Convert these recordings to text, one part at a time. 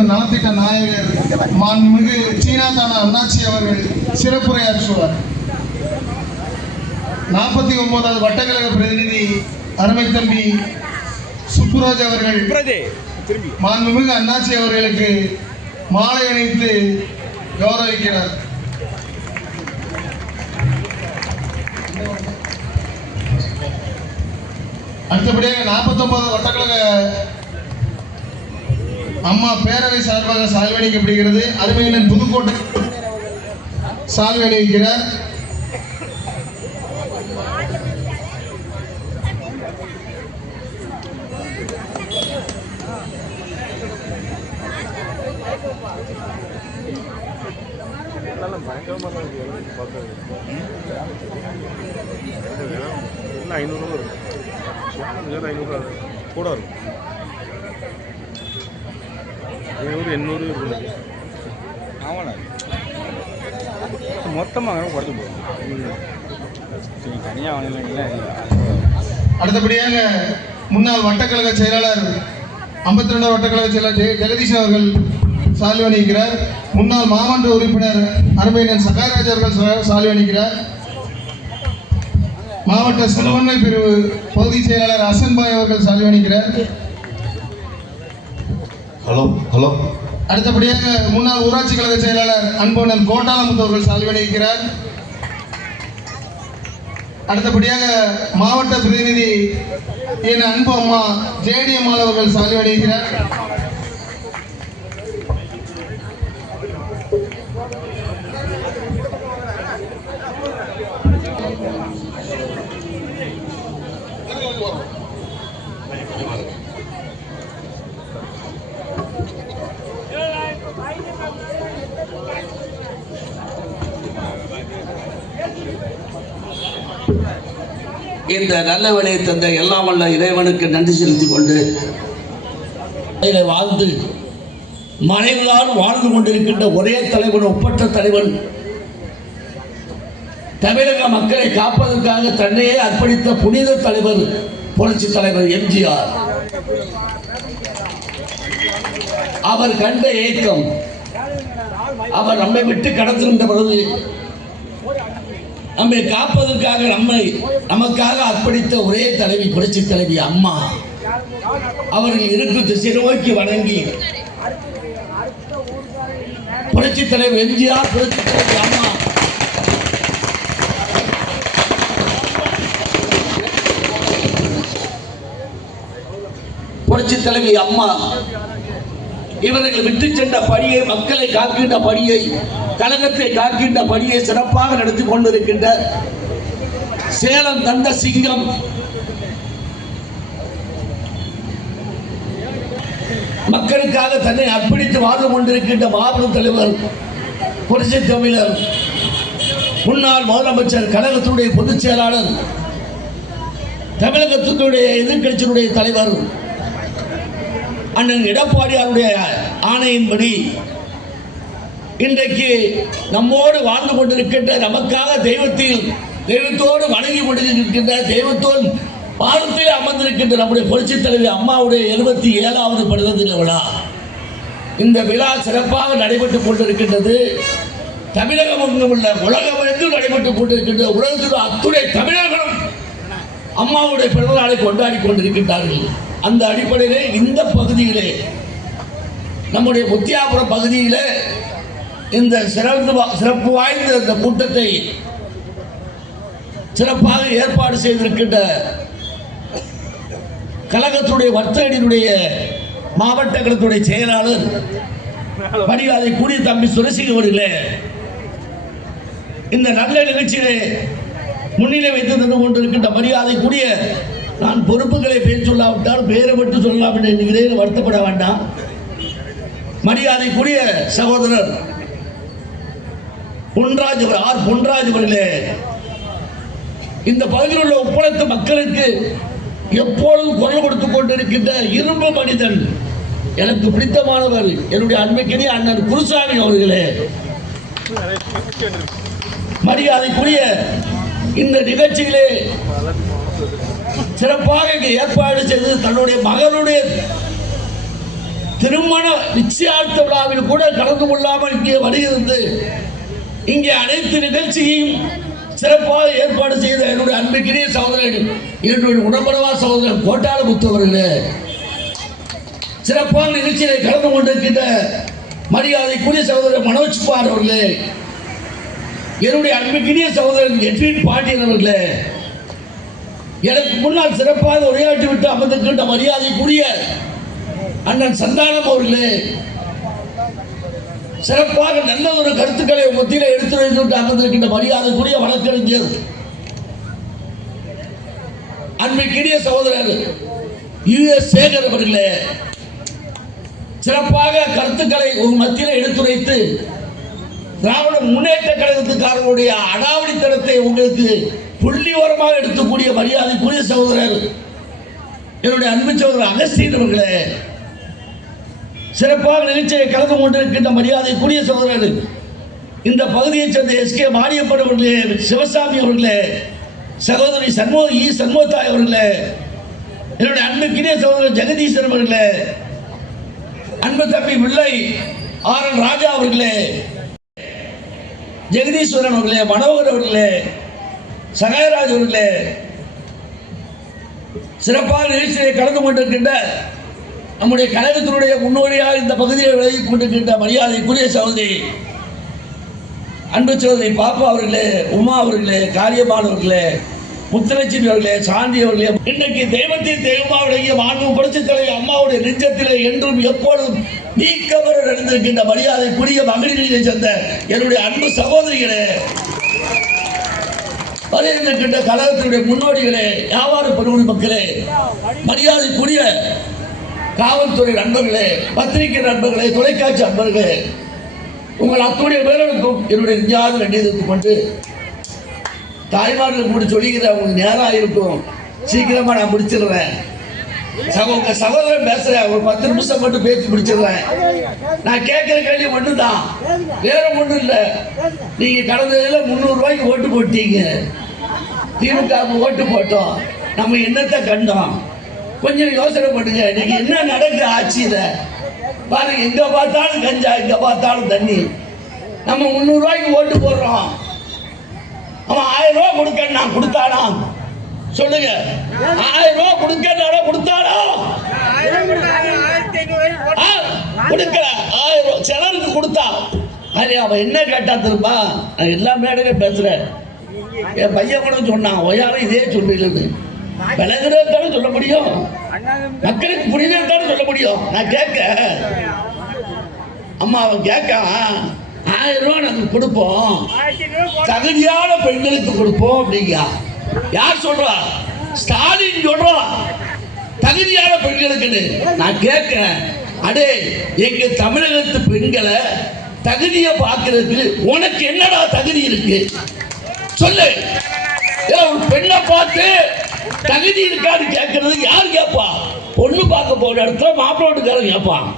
மக்கள் நலத்திட்ட நாயகர் மாண்புமிகு சீனாதானா அண்ணாச்சி அவர்கள் சிறப்புரையாற்றுவார். 49வது வட்டக்கழக பிரதிநிதி அருமை தம்பி சுப்புராஜ் அவர்கள் மாண்புமிகு அண்ணாச்சி அவர்களுக்கு மாலை அணிவித்து கௌரவிக்கிறார். அடுத்தபடியாக 49வது வட்டக்கழக அம்மா பேரவை சார்பாக சால்வை அணிக்கப்படுகிறது. அருமையினர் புதுக்கோட்டை சால்வை அணிவிக்கிறார். கூட இருக்கும் 800 ஆமாண்ணா மொத்தமாக குறைச்சி போகும் தனியாக வாங்கினீங்களா. அடுத்தபடியாக முன்னாள் வட்டக்கழக செயலாளர் 52 வட்டக்கழக செயலாளர் ஜெகதீஷ் அவர்கள் சால்வை அணிவிக்கிறார். முன்னாள் மாமன்ற உறுப்பினர் அருமையினர் சகாயராஜ் அவர்கள் சால்வை அணிவிக்கிறார். மாவட்ட சிறுபான்மை பிரிவு பகுதி செயலாளர் அசன்பாய் அவர்கள் சால்வை அணிவிக்கிறார். அடுத்தபடியாக முன்னாள் ஊராட்சி கழக செயலாளர் அன்புணன் கோட்டாலமுத்து அவர்கள் சால்வை அணிவிக்கிறார். அடுத்தபடியாக மாவட்ட பிரதிநிதி என் அன்பு அம்மா ஜேடி அம்மாள் அவர்கள் சால்வை அணிவிக்கிறார். இந்த நல்ல வேலையை தந்த எல்லாம் வல்ல இறைவனுக்கு நன்றி செலுத்திக் கொண்டு வாழ்ந்து மனைவியால் வாழ்ந்து கொண்டிருக்கின்ற ஒரே தலைவன், ஒப்பற்ற தலைவன், தமிழக மக்களை காப்பதற்காக தன்னையே அர்ப்பணித்த புனித தலைவர், புரட்சி தலைவர் எம்ஜிஆர். அவர் கண்ட ஏக்கம், அவர் நம்மை விட்டு கடத்துகின்ற பொழுது நம்மை காப்பதற்காக நமக்காக அர்ப்பணித்த ஒரே தலைவி புரட்சி தலைவி அம்மா. அவர்கள் இருக்கும் திசை நோக்கி வணங்கி புரட்சி தலைவர் எம்ஜிஆர், புரட்சி தலைவி அம்மா புரட்சி தலைவி அம்மா இவர்கள் விட்டு சென்ற பணியை, மக்களை காக்கின்ற பணியை, கழகத்தை காக்கின்ற பணியை சிறப்பாக நடத்தி கொண்டிருக்கின்ற சேலம் தந்த சிங்கம் மக்களுக்காக தன்னை அர்ப்பணித்து வாழ்ந்து கொண்டிருக்கின்ற மாபெரும் தலைவர், புரட்சி தமிழர், முன்னாள் முதலமைச்சர், கழகத்தினுடைய பொதுச் செயலாளர், தமிழகத்தினுடைய எதிர்கட்சியினுடைய தலைவர் அண்ணன் எடப்பாடியாருடைய ஆணையின்படி இன்றைக்கு நம்மோடு வாழ்ந்து கொண்டிருக்கின்ற, நமக்காக தெய்வத்தோடு வணங்கி கொண்டிருக்கின்ற, தெய்வத்தோடு பாதத்தில் அமர்ந்திருக்கின்ற நம்முடைய புரட்சி தலைவி அம்மாவுடைய 77வது பிறந்த விழா. இந்த விழா சிறப்பாக நடைபெற்றுக் கொண்டிருக்கின்றது. தமிழகம் உள்ள உலகமெங்கும் நடைபெற்றுக் கொண்டிருக்கின்ற உலகத்தில் அத்துணை தமிழர்களும் அம்மாவுடைய பிறந்த நாளை கொண்டாடி கொண்டிருக்கின்றார்கள். அந்த அடிப்படையிலே இந்த பகுதியிலே, நம்முடைய முத்தியாபுரம் பகுதியிலே இந்த சிறப்பு வாய்ந்த இந்த கூட்டத்தை சிறப்பாக ஏற்பாடு செய்திருக்கின்ற கழகத்துடைய வர்த்தகனுடைய மாவட்ட கழகத்துடைய செயலாளர் மரியாதை கூடிய தம்பி சுரசிங்க அவர்களே, இந்த நல்ல நிகழ்ச்சியிலே முன்னிலை வைத்து தந்து கொண்டிருக்கின்ற மரியாதை கூடிய, நான் பொறுப்புகளை பேர் சொல்லாவிட்டால் பேரை மட்டும் சொல்லலாம் என்று நினைக்கிறேன், வருத்தப்பட வேண்டாம். மரியாதைக்குரிய சகோதரர் பொன்ராஜ் அவர்களே, இந்த பகுதியில் உள்ள உப்பளத்து மக்களுக்கு எப்பொழுதும் குரல் கொடுத்துக் கொண்டிருக்கின்ற இரும்பு மனிதன், எனக்கு பிடித்தமானவர் என்னுடைய அன்பைக்குரிய அண்ணன் குருசாமி அவர்களே, மரியாதைக்குரிய இந்த நிகழ்ச்சியிலே சிறப்பாக ஏற்பாடு செய்து தன்னுடைய மகனுடைய திருமண நிச்சயார்த்த விழாவில் கூட கலந்து கொள்ளாமல் இங்கே வருகிறது. இங்கே அனைத்து நிகழ்ச்சியையும் சிறப்பாக ஏற்பாடு செய்த என்னுடைய அன்புக்கிரிய சகோதரன், என்னுடைய உடம்படவா சகோதரன் கோட்டாலமுத்து அவர்களே, சிறப்பான நிகழ்ச்சியை கலந்து கொண்டிருக்கின்ற மரியாதைக்குரிய சகோதரர் மனோஜ் குமார் அவர்களே, என்னுடைய அன்புக்கிரிய சகோதரன் எட்வின் பாண்டியன் அவர்களே, எனக்கு முன்னால் சிறப்பாக உரையாற்றி விட்டு அமர்ந்திருக்கின்ற மரியாதைக்குரிய அண்ணன் சந்தானம் அவர்களே, சிறப்பாக நல்ல ஒரு கருத்துக்களை மத்தியில் எடுத்து வைத்து அமர்ந்திருக்கின்ற மரியாதைக்குரிய வழக்கறிஞர் அன்புக்கிரிய சகோதரர் US சேகர் அவர்களே, சிறப்பாக கருத்துக்களை ஒரு மத்தியில் எடுத்துரைத்து திராவிட முன்னேற்ற கழகத்துக்காரர்களுடைய அடாவடித்தனத்தை உங்களுக்கு புள்ளி ஓரமாக எடுத்துக்கூடிய மரியாதைக்குரிய சகோதரர் என்னுடைய அன்பு சகோதரர் அகஸ்தீன் அவர்களே, சிறப்பாக நிகழ்ச்சியை கலந்து கொண்டிருக்கின்ற மரியாதைக்குரிய சகோதரர் இந்த பகுதியைச் சேர்ந்த SK மாரியப்பன் அவர்களே, சிவசாமி அவர்களே, சகோதரி சண்முகத்தாய் அவர்களே, என்னுடைய அன்புக்கிரிய சகோதரர் ஜெகதீசன் அவர்களே, அன்பு தம்பி பிள்ளை RN ராஜா அவர்களே, ஜெகதீஸ்வரன் அவர்களே, மனோகர் அவர்களே, சகாயராஜ் அவர்களே, சிறப்பாக நிகழ்ச்சியை கலந்து கொண்டிருக்கின்ற நம்முடைய கழகத்தினுடைய முன்னோடியாக இந்த பகுதியை விலகிக் கொண்டிருக்கின்ற மரியாதைக்குரிய சகோதரி அன்பு சகோதரி பாப்பா அவர்களே, உமா அவர்களே, காரியம்மாள் அவர்களே, முத்துலட்சுமி அவர்களே, சாந்தி அவர்களே, இன்னைக்கு தெய்வத்தின் தெய்வமாக விளங்கிய மாண்பு புரட்சித் தலைவர் அம்மாவுடைய நெஞ்சத்திலே என்றும் எப்பொழுதும் நீக்கமர நடந்திருக்கின்ற மரியாதைக்குரிய மகளிரை சேர்ந்த என்னுடைய அன்பு சகோதரிகளே, வருகின்ற கழகத்தினுடைய முன்னோடிகளே, வியாபார பெருமதி மக்களே, மரியாதைக்குரிய காவல்துறை நண்பர்களே, பத்திரிகை நண்பர்களே, தொலைக்காட்சி நண்பர்களே, உங்கள் அத்துடைய பேரனுக்கும் என்னுடைய நெஞ்சாத நன்றி கொண்டு தாய்மார்கள் கூட சொல்லிக்கிற உங்களுக்கு நேரம் இருக்கும், சீக்கிரமா நான் முடிச்சிடுறேன். உங்க சகோதரன் பேசுறேன், ஒரு 10 நிமிஷம் மட்டும் பேசி முடிச்சிடுறேன். நான் கேட்கிற கேள்வி மட்டும் தான், வேற ஒன்றும் இல்லை. நீங்க கடந்ததுல 300 ரூபாய்க்கு ஓட்டு போட்டீங்க, திமுக ஓட்டு போட்டோம், நம்ம என்னத்தை கண்டோம்? கொஞ்சம் யோசனை பண்ணுங்க. நீங்க என்ன நடக்குது ஆட்சியில பாருங்க, எங்க பார்த்தாலும் கஞ்சா, எங்க பார்த்தாலும் தண்ணி. நம்ம 300 ரூபாய்க்கு ஓட்டு போடுறோம், அவன் 1000 ரூபாய் கொடுக்க நான் கொடுத்தானா? சொல்லுங்க, 1000 ரூபாய் கொடுக்க கொடுத்தானா? கொடுக்கல. 1000 ரூபாய் சிலருக்கு கொடுத்தா அது அவன் என்ன கேட்டா திரும்ப? நான் எல்லா மேடையிலும் பேசுறேன். என் பையன் கூட சொன்னான், ஒயாரும் இதே சொல்லுன்னு. விலங்குறதானே சொல்ல முடியும், மக்களுக்கு புரியுதானே சொல்ல முடியும். நான் கேட்க அம்மா அவன் கேட்க 1000 ரூபாய் நாங்க கொடுப்போம், தகுதியான பெண்களுக்கு கொடுப்போம் அப்படிங்க. யார் சொல்றா? ஸ்டாலின் சொல்றா தகுதியான பெண்களுக்குன்னு. நான் கேட்கிறேன், அடே எங்க தமிழகத்து பெண்களை தகுதியை பார்க்கறதுக்கு உனக்கு என்னடா தகுதி இருக்கு சொல்லு. ஒரு பெண்ணை பார்த்து தகுதி இருக்கான்னு கேட்கறது யார் கேட்பா? பொண்ணு பார்க்க போன இடத்துல மாப்பிள்ளோட்டுக்காரன் கேட்பான்,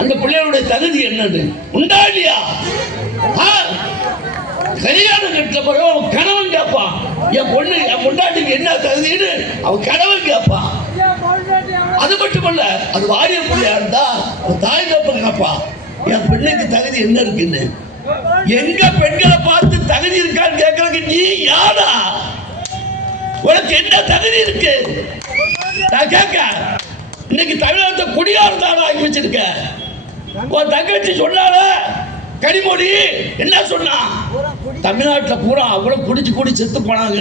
அந்த பிள்ளையோட தகுதி என்னன்னு உண்டா இல்லையா? கல்யாணம் கட்ட பிறகு அவன் கணவன் கேட்பான், என் பொண்ணு என் பொண்டாட்டிக்கு என்ன தகுதின்னு அவன் கணவன் கேட்பான். அது மட்டுமல்ல, அது வாரிய பிள்ளையா இருந்தா தாய் தப்ப கேட்பான், என் பெண்ணுக்கு தகுதி என்ன இருக்குன்னு. எங்க பெண்களை பார்த்து தகுதி இருக்கான்னு கேட்கறதுக்கு நீ யாரா? உனக்கு என்ன தகுதி இருக்கு? நான் கேட்க, இன்னைக்கு தமிழகத்தை குடியாரத்தான ஆக்கி வச்சிருக்க. உன் தங்கச்சி சொன்னால கனிமொழி என்ன சொன்னா? தமிழ்நாட்டில் பூரா அவ்வளவு குடிச்சு செத்து போனாங்க,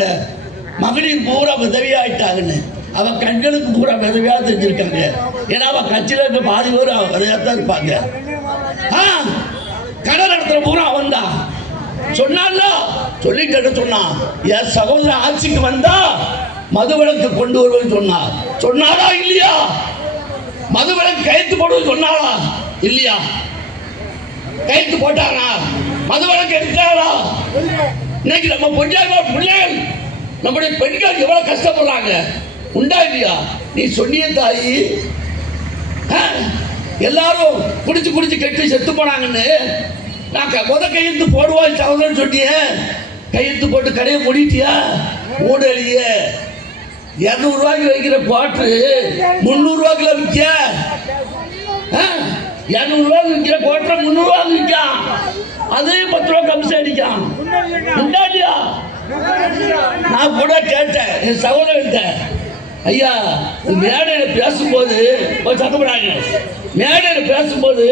மகளிர் பூரா விதவியாயிட்டாங்கன்னு. அவன் கண்களுக்கு பூரா விதவியா தெரிஞ்சிருக்காங்க. ஏன்னா அவன் கட்சியில இருக்க பாதி பேர் அவன் விதையாத்தான் இருப்பாங்க. கடை நடத்துற பூரா அவன் தான் சொன்னால சொல்லி கேட்டு சொன்னான், என் சகோதரன் ஆட்சிக்கு வந்தா மதுவிலக்கு கொண்டு வருவேன்னு சொன்னார். சொன்னாரா இல்லையா? மதுவிலக்கு கைத்து போடுவது சொன்னாரா இல்லையா? கைத்து போட்டாரா? மதுவிலக்கு எடுத்தாரா? இன்னைக்கு நம்ம பொஞ்சாங்க பிள்ளைகள், நம்முடைய பெண்கள் எவ்வளவு கஷ்டப்படுறாங்க உண்டா இல்லையா? நீ சொன்னிய தாயி, எல்லாரும் குடிச்சு கெட்டு செத்து போனாங்கன்னு நான் கையெழுத்து போடுவான் சகோதரன் சொன்னிய. கையெழுத்து போட்டு கடையை மூடிட்டியா? மூடலிய. 200 ரூபாய்க்கு வைக்கிற பாட்டு 300 ரூபாய்க்குல விற்க 200 விற்கிற கோட்டை 300 விற்கான், அதையும் 10 ரூபா கமிஷன் அடிக்கான். உண்டாடியா? நான் கூட கேட்டேன் என் சகோதரர்கிட்ட, ஐயா மேடையில் பேசும்போது சத்தப்படாங்க, மேடையில் பேசும்போது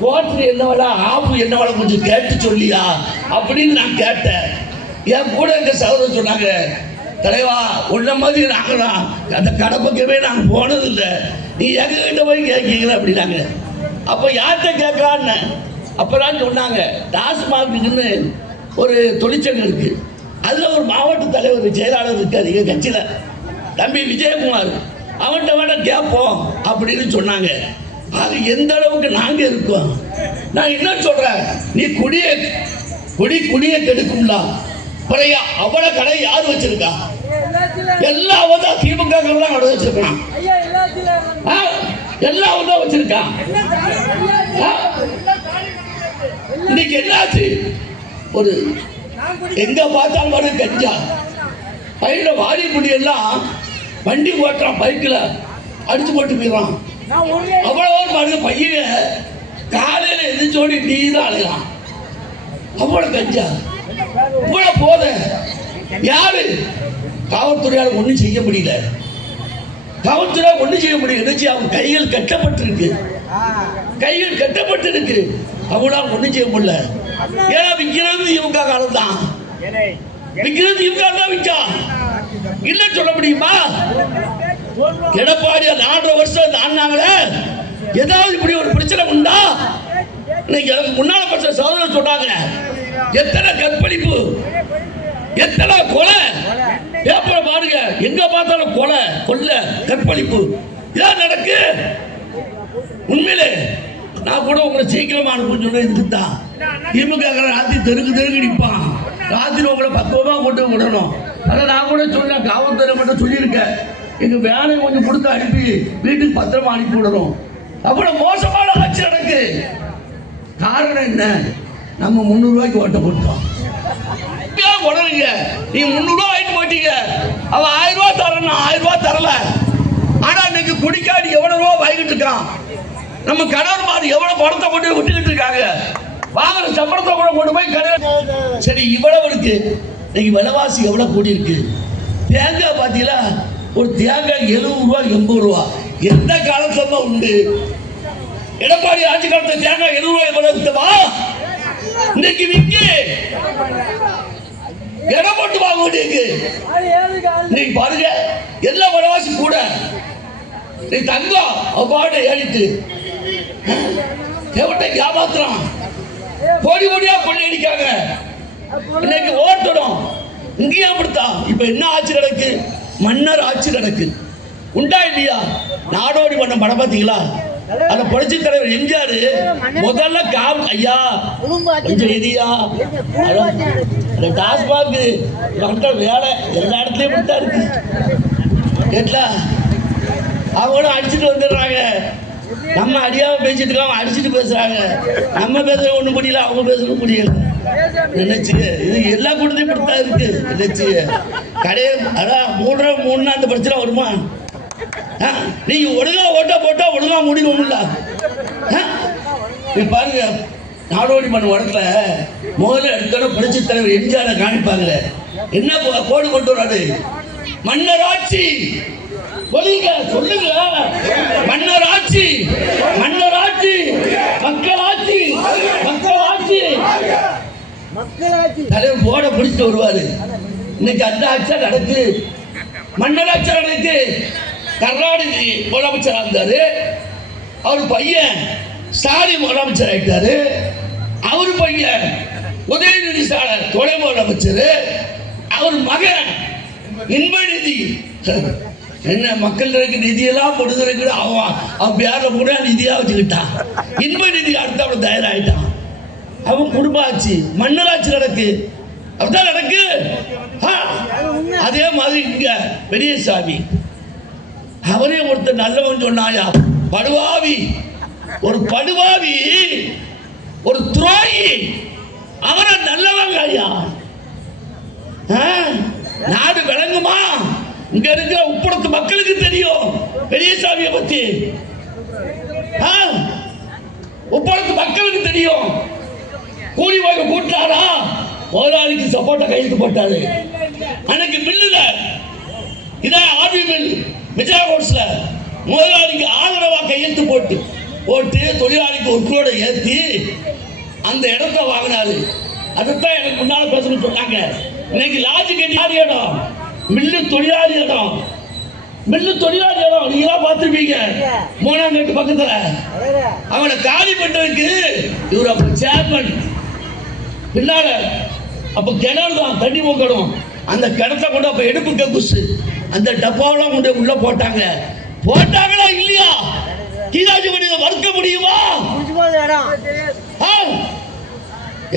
கோட்டை என்ன விலை, ஆப்பு என்ன விலை கொஞ்சம் கேட்டு சொல்லியா அப்படின்னு நான் கேட்டேன். என் கூட எங்க சகோதரர் சொன்னாங்க, தலைவா உன்ன மாதிரி நாங்களாம் அந்த கடை பக்கமே நாங்கள் போனதில்லை, நீ எங்ககிட்ட போய் கேட்கீங்களா அப்படின்னாங்க. அப்போ யார்கிட்ட கேட்கலான்னு அப்போதான் சொன்னாங்க, டாஸ்மார்க்குன்னு ஒரு தொழிற்சங்கம் இருக்கு, அதில் ஒரு மாவட்ட தலைவர் செயலாளர் இருக்காரு எங்கள் கட்சியில், தம்பி விஜயகுமார், அவன்கிட்ட வேண்டாம் கேட்போம் அப்படின்னு சொன்னாங்க. அது எந்த அளவுக்கு நாங்கள் இருக்கோம். நான் என்ன சொல்றேன், நீ குடியை கெடுக்கும்ல பழையா அவ்வளோ கடை யார் வச்சிருக்கா? எல்லாம் தான் திமுக கடை வச்சிருக்கான், எல்லாம் தான் வச்சிருக்கான். இன்னைக்கு என்னாச்சு, ஒரு எங்க பார்த்தாலும் வர கஞ்சா பையில வாரி முடி எல்லாம் வண்டி ஓட்டுறான், பைக்கில் அடிச்சு போட்டு போயிடறான். அவ்வளோ பாருங்க பையன் காலையில் எதிர்ச்சோடி நீ தான் அழுகிறான். அவ்வளோ கஞ்சா, இவ்வளோ போத யாரு காவல்துறையால் ஒன்றும் செய்ய முடியல. காவல்துறை ஒன்றும் செய்ய முடியல. அவங்க கைகள் கட்டப்பட்டிருக்கு, கைகள் கட்டப்பட்டிருக்கு, அவங்களால ஒன்றும் செய்ய முடியல. ஏன்னா விற்கிறது இவங்க காலம் தான், விற்கிறது இவங்க தான் விற்கா இல்லை சொல்ல முடியுமா? எடப்பாடி 4 வருஷம் தாண்டாங்களே, ஏதாவது இப்படி ஒரு பிரச்சனை உண்டா? இன்னைக்கு முன்னால பச்ச சகோதரர் சொன்னாங்க, எத்தனை கற்பழிப்பு, எத்தனை கொலை, பேப்பரை பாருங்க, எங்க பார்த்தாலும் கொலை கொள்ளை கற்பழிப்பு ஏன் நடக்கு? உண்மையிலே நான் கூட உங்களை சீக்கிரமா அனுப்புன்னு சொன்ன இதுக்கு தான். திமுக ராத்திரி தெருக்கு நிற்பான், ராத்திரி உங்களை பக்குவமா கொண்டு விடணும். அதான் நான் கூட சொன்னேன், காவல்துறை மட்டும் சொல்லியிருக்கேன், எங்க வேலை கொஞ்சம் கொடுத்து அனுப்பி வீட்டுக்கு பத்திரமா அனுப்பி விடணும். அவ்வளவு மோசமான ஆட்சி நடக்கு. காரணம் என்ன? நம்ம 300 ரூபாய்க்கு ஓட்ட போட்டோம். உடனே நீ 300 ரூபாய் வாங்கிட்டு போட்டீங்க, அவன் 1000 ரூபாய் தரணும், 1000 ரூபாய் தரல. ஆனா இன்னைக்கு குடிக்காடி எவ்வளவு ரூபாய் வாங்கிட்டு இருக்கான். நம்ம கணவர் மாதிரி எவ்வளவு பணத்தை கொண்டு போய் விட்டுக்கிட்டு இருக்காங்க, வாங்குற சம்பளத்தை கூட கொண்டு போய் கடை. சரி இவ்வளவு இருக்கு, இன்னைக்கு விலைவாசி எவ்வளவு கூடி இருக்கு. தேங்காய் பாத்தீங்களா, ஒரு தேங்காய் 70 ரூபாய் 80 ரூபாய் எந்த காலத்துல உண்டு? எடப்பாடி ஆட்சி காலத்துல தேங்காய் 70 ரூபாய் எவ்வளவு வித்தவா? இன்னைக்கு விற்க இடம் போட்டு வாங்க வேண்டியிருக்கு. நீங்க பாருங்க எல்லா விலைவாசி கூட. நீ தங்கம் அவ்வாடு ஏறிட்டு எவட்டை ஏமாத்துறான், கோடி கோடியா கொள்ளையடிக்காங்க. இன்னைக்கு ஓட்டணும் இங்கேயும் அப்படித்தான். இப்ப என்ன ஆட்சி நடக்கு? மன்னர் ஆட்சி நடக்கு. உண்டா இல்லையா? நாடோடி மன்னம் படம் பார்த்தீங்களா? அந்த புரட்சி தலைவர் எம்ஜிஆர் முதல்ல ஐயா கொஞ்சம் எதியா டாஸ்மாக் வேலை எல்லா இடத்துலயும் இப்படித்தான் இருக்கு. கேட்டா அவங்களும் அடிச்சுட்டு வந்துடுறாங்க, நம்ம அடியாம பேசிட்டு இருக்காங்க, அடிச்சுட்டு பேசுறாங்க. நம்ம பேசுற ஒண்ணும் முடியல, அவங்க பேசுறது முடியல. நினைச்சு இது எல்லா கூட்டத்தையும் இப்படித்தான் இருக்கு. நினைச்சு கடையை அதான் 3 அந்த பிரச்சனை வருமா? நீங்க ஒழுங்கா ஓட்டா போட்டா ஒழுங்கா முடிவும்ல. பாருங்க நாடோடி மண் வடத்துல முதல்ல எடுத்தோட புரட்சி தலைவர் எம்ஜிஆரை காணிப்பாங்க. என்ன கோடு கொண்டு வராது? மன்னர் ஆட்சி சொல்லுங்க, மன்னர் ஆட்சி, மன்னர் ஆட்சி, மக்கள் ஆட்சி, மக்கள் ஆட்சி. தலைவர் போட பிடிச்சிட்டு வருவாரு. இன்னைக்கு அந்த ஆட்சியா நடக்கு, மன்னர் ஆட்சியா நடக்கு. கர்நாடக முதலமைச்சர் இருந்தாரு, அவர் பையன் ஸ்டாலின் முதலமைச்சர் ஆயிட்டாரு. அவர் பையன் உதயநிதி ஸ்டாலின் துணை முதலமைச்சர், அவர் மகன் இன்பநிதி. என்ன மக்களுக்கு நிதியெல்லாம் கொடுத்துருக்கு, அவன் பேர கூட நிதியா வச்சுக்கிட்டான். இன்பநிதி அடுத்த தயாராகிட்டான். அவன் குடும்ப ஆட்சி, மன்னராட்சி நடக்கு. அப்படிதான் நடக்கு. அதே மாதிரி இங்க பெரியசாமி அவரே ஒருத்தர் நல்லவன் சொன்னாயா, படுவாவி, ஒரு படுவாவி, ஒரு துரோகி, அவரை நல்லவங்க ஐயா. நாடு விளங்குமா? இங்க இருக்கிற உப்பளத்து மக்களுக்கு தெரியும் பெரியசாமியை பத்தி. உப்பளத்து மக்களுக்கு தெரியும். கூலி வாங்க கூட்டாரா, முதலாளிக்கு சப்போர்ட்டா கையெழுத்து போட்டாரு. அன்னைக்கு மில்லுல இதான் ஆர்வி மில் விஜயா ஹவுஸ்ல முதலாளிக்கு ஆதரவா கையெழுத்து போட்டு தொழிலாளிக்கு ஒற்றோட ஏற்றி அந்த இடத்த வாங்கினாரு. அதைத்தான் எனக்கு முன்னால பேசணும்னு சொன்னாங்க. இன்னைக்கு லாஜ் கட்டி இடம் மில்லு தொழிலாளி இடம், மில்லு தொழிலாளி இடம் நீங்களா பார்த்துருப்பீங்க. மூணாங்கட்டு பக்கத்துல அவனை காலி பண்றதுக்கு இவர் அப்ப சேர்மன் பின்னால அப்ப கிணறு தான் தண்ணி போக்கணும். அந்த கிணத்தை கொண்டு அப்ப எடுப்பு கக்குசு அந்த டப்பாவெல்லாம் கொண்டு உள்ள போட்டாங்களா இல்லையா? கீதாஜி மனித மறுக்க முடியுமா?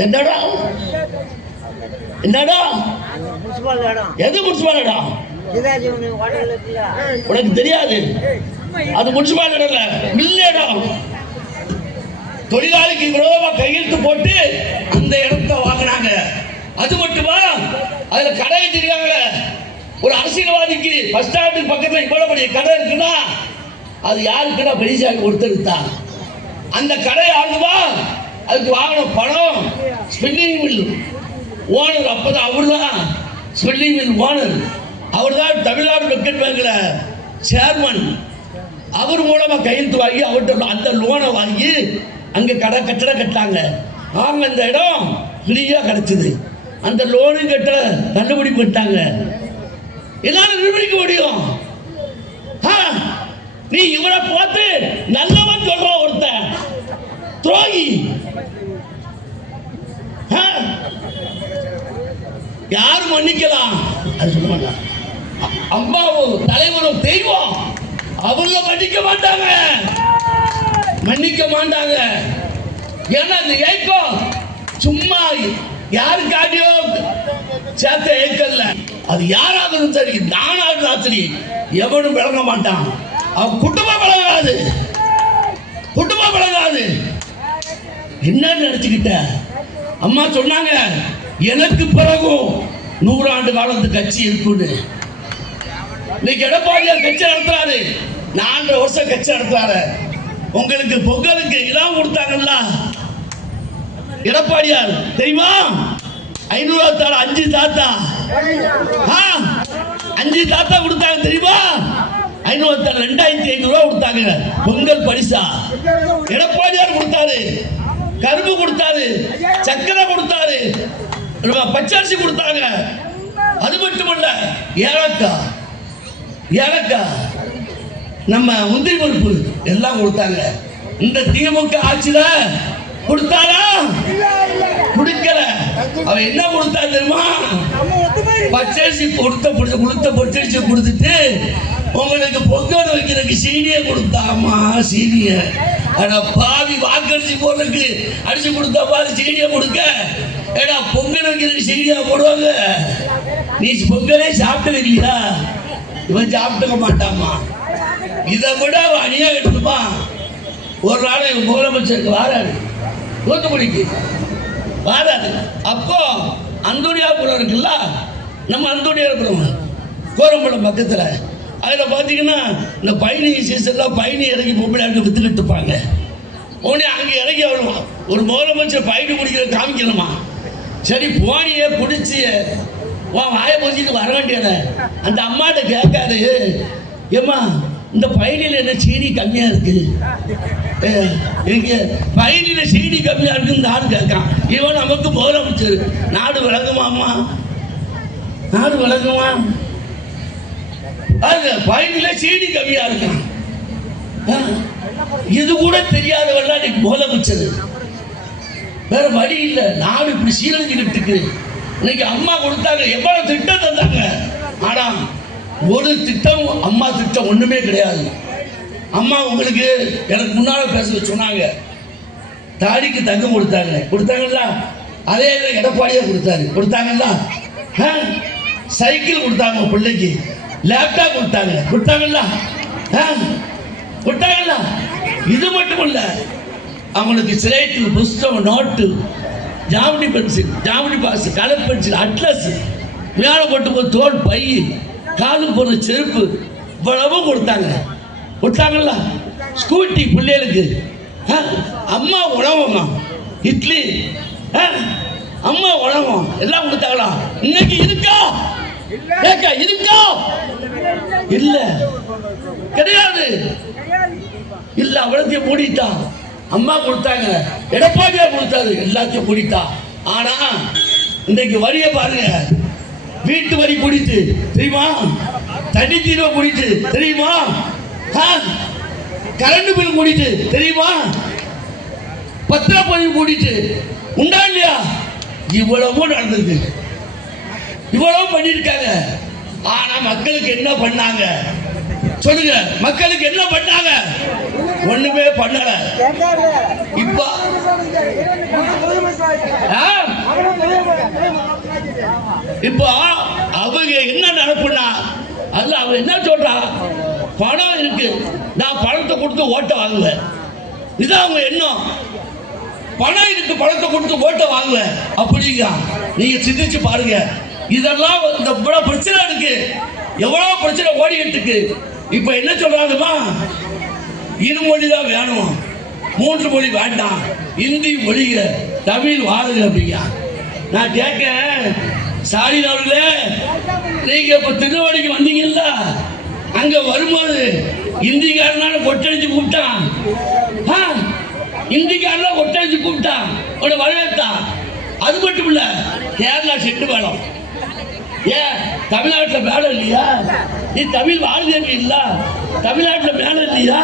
என்னடா என்னடா எது முனிசிபால் இடம் உனக்கு தெரியாது? அது முனிசிபால் இடம் இல்ல, மில் இடம். தொழிலாளிக்கு விரோதமா கையெழுத்து போட்டு அந்த இடத்தை வாங்கினாங்க. அது மட்டுமா, அதுல கடை வச்சிருக்காங்க. ஒரு அரசியல்வாதிக்கு பஸ் ஸ்டாண்டுக்கு பக்கத்துல இவ்வளவு பெரிய கடை இருக்குன்னா அது யாருக்குன்னா பெரியசாமி கொடுத்துருத்தான். அந்த கடை யாருக்குமா? அதுக்கு வாங்கின பணம் ஸ்பின்னிங் மில் ஓனர். அப்பதான் அவர் தான் ஸ்பின்னிங் மில் ஓனர். அவர் தான் தமிழ்நாடு மெர்கன்டைல் பேங்க்ல சேர்மன். அவர் மூலமா கையெழுத்து வாங்கி அவர்கிட்ட அந்த லோனை வாங்கி அங்க கட்டடம் கட்டாங்க. அவங்க அந்த இடம் ஃப்ரீயா கிடைச்சது. அந்த லோனு கட்ட தள்ளுபடி பண்ணிட்டாங்க. என்னால நிரூபிக்க முடியும். நீ இவரை பார்த்து நல்லவன் சொல்ற ஒருத்தன் துரோகி. யாரு மன்னிக்கலாம்? அது சொல்ல மாட்டாங்க. அம்மாவும் தலைவரும் தெய்வம், அவங்க மன்னிக்க மாட்டாங்க, மன்னிக்க மாட்டாங்க. ஏன்னா இந்த ஏக்கம் சும்மா யாருக்காடியோ சேர்த்த ஏக்கல்ல. அது யாராவது சரி, நானாக சரி, எவனும் விளங்க மாட்டான். அவன் குடும்பம் விளங்காது, குடும்பம் விளங்காது. என்ன நினைச்சுக்கிட்ட? அம்மா சொன்னாங்க எனக்கு பிறகும் 100 ஆண்டு காலத்து கட்சி இருக்குன்னு. இன்னைக்கு எடப்பாடியார் கட்சி நடத்துறாரு, 4 வருஷம் கட்சி நடத்துறாரு. உங்களுக்கு பொங்கலுக்கு இடம் கொடுத்தாங்கல்ல எடப்பாடியார் தெரியுமா? 500 5 தாத்தா 5 தாத்தா கொடுத்தாங்க தெரியுமா? 2500 ரூபாய் கொடுத்தாங்க பொங்கல் பரிசா. எடப்பாடியார் கொடுத்தாரு, கரும்பு கொடுத்தாரு, சக்கரை கொடுத்தாரு, பச்சரிசி கொடுத்தாங்க. அது மட்டுமல்ல, ஏலக்காய் நம்ம முந்திரி பருப்பு எல்லாம் கொடுத்தாங்க. இந்த திமுக ஆட்சியில கொடுத்தாரா? கொடுக்கல. அவன் என்ன கொடுத்தா தெரியுமா? பச்சரிசி கொடுத்த பச்சரிசி கொடுத்துட்டு உங்களுக்கு பொங்கல் வைக்கிறதுக்கு சீனியை கொடுத்தாமா. சீனிய ஆனா பாவி வாக்கரிசி போடுறதுக்கு அடிச்சு கொடுத்தா பாரு சீனியை கொடுக்க. ஏடா பொங்கல் வைக்கிறதுக்கு சீனியா போடுவாங்க? நீ பொங்கலே சாப்பிட்டு இல்லையா? இவன் சாப்பிட்டுக்க மாட்டாமா. இதை விட அவன் அணியா எடுத்துமா. ஒரு நாள் இவன் முதலமைச்சருக்கு வாராரு, தூத்துக்குடிக்கு வாராரு. அப்போ அந்தோனியாபுரம் இருக்குல்ல, நம்ம அந்தோனியாபுரம் கோரம்பலம் பக்கத்துல. அதில் பார்த்தீங்கன்னா இந்த பயணி சீசன்லாம் பயணி இறங்கி பொம்பளையாருக்கு வித்துக்கிட்டு இருப்பாங்க. உடனே அங்கே இறங்கி வருவான். ஒரு முதலமைச்சர் பயணி குடிக்கிற காமிக்கணுமா? சரி போனியே பிடிச்சி வாய போச்சுட்டு வர வேண்டியத. அந்த அம்மாட்ட கேட்காது, ஏம்மா இந்த பயணியில் என்ன சீனி கம்மியா இருக்கு, பயணியில சீனி கம்மியா இருக்குன்னு நாடு கேட்கான். இவன் நமக்கு முதலமைச்சர். நாடு விளங்குமா அம்மா? நாடு விளங்குமா? பயணியில சீனி கம்மியா இருக்கான். இது கூட தெரியாதவெல்லாம் இன்னைக்கு முதலமைச்சர். வேற வழி இல்லை, நாடு இப்படி சீரழிஞ்சுக்கிட்டு இருக்கு. இன்னைக்கு அம்மா கொடுத்தாங்க, எவ்வளவு திட்டம் தந்தாங்க. ஆனா ஒரு திட்டம், அம்மா திட்டம் ஒண்ணுமே கிடையாது. அம்மா உங்களுக்கு எனக்கு முன்னால பேச சொன்னாங்க, தாடிக்கு தங்கம் கொடுத்தாங்கல்ல, அதே எடப்பாடியா கொடுத்தாங்கல்ல. சைக்கிள் கொடுத்தாங்க பிள்ளைக்கு, லேப்டாப் கொடுத்தாங்கல்ல. இது மட்டும் இல்ல, அவங்களுக்கு ஸ்லேட்டு, புஸ்தகம், note, geometry pencil, geometry box, colour pencil, atlas, மேலே போட்டு தோல் பை, காது போடுற செருப்பு, இவ்வளவும் கொடுத்தாங்கல்ல. ஸ்கூட்டி பிள்ளைகளுக்கு அம்மா உணவம்மா இட்லி அம்மா உணவம் எல்லாம் கொடுத்தாங்களா? இன்னைக்கு இருக்கா? கேட்க இருக்கா? இல்ல, கிடையாது. இல்ல, அவ்வளத்தையும் மூடிட்டா. அம்மா கொடுத்தாங்க, எடப்பாடியார் கொடுத்தாரு, எல்லாத்தையும் மூடிட்டா. ஆனா இன்னைக்கு வரிய பாருங்க, வீட்டு வரி குடித்து தெரியுமா? தண்ணி தீர்வை குடித்து தெரியுமா? கரண்ட் பில் குடித்து தெரியுமா? பத்திரப்பதிவு குடித்து உண்டா இல்லையா? இவ்வளவும் நடந்திருக்கு, இவ்வளவு பண்ணிருக்காங்க. ஆனா மக்களுக்கு என்ன பண்ணாங்க சொல்லுங்க? மக்களுக்கு என்ன பண்ணாங்க? ஒண்ணுமே பண்ணல. இப்ப இப்ப அவங்க என்ன நடப்புனா, அதுல அவன் என்ன சொல்றா? பணம் இருக்கு, நான் பணத்தை கொடுத்து ஓட்ட வாங்குவேன். இதான் அவங்க எண்ணம். பணம் இருக்கு, பணத்தை கொடுத்து ஓட்ட வாங்குவேன் அப்படிங்க. நீங்க சிந்திச்சு பாருங்க. இதெல்லாம் இந்த பிரச்சனை இருக்கு, எவ்வளவு பிரச்சனை ஓடிக்கிட்டு இருக்கு. இப்ப என்ன சொல்றாங்கம்மா? இருமொழி தான் வேணும், 3 மொழி வேண்டாம், இந்தி மொழிக, தமிழ் வாழுங்க அப்படிங்க. நான் கேட்க, ஸ்டாலின் அவர்களே, நீங்க இப்ப திருநெல்வேலிக்கு வந்தீங்கல்ல, அங்க வரும்போது இந்திக்காரனால கொட்டடிச்சு கூப்பிட்டான், இந்திக்காரனா கொட்டடிச்சு கூப்பிட்டான், உன்னை வரவேற்றான். அது மட்டும் இல்ல, கேரளா செட்டு வேணும். ஏன் தமிழ்நாட்டில் மேல இல்லையா? நீ தமிழ் வாழ்க்கை இல்ல, தமிழ்நாட்டில் மேல இல்லையா?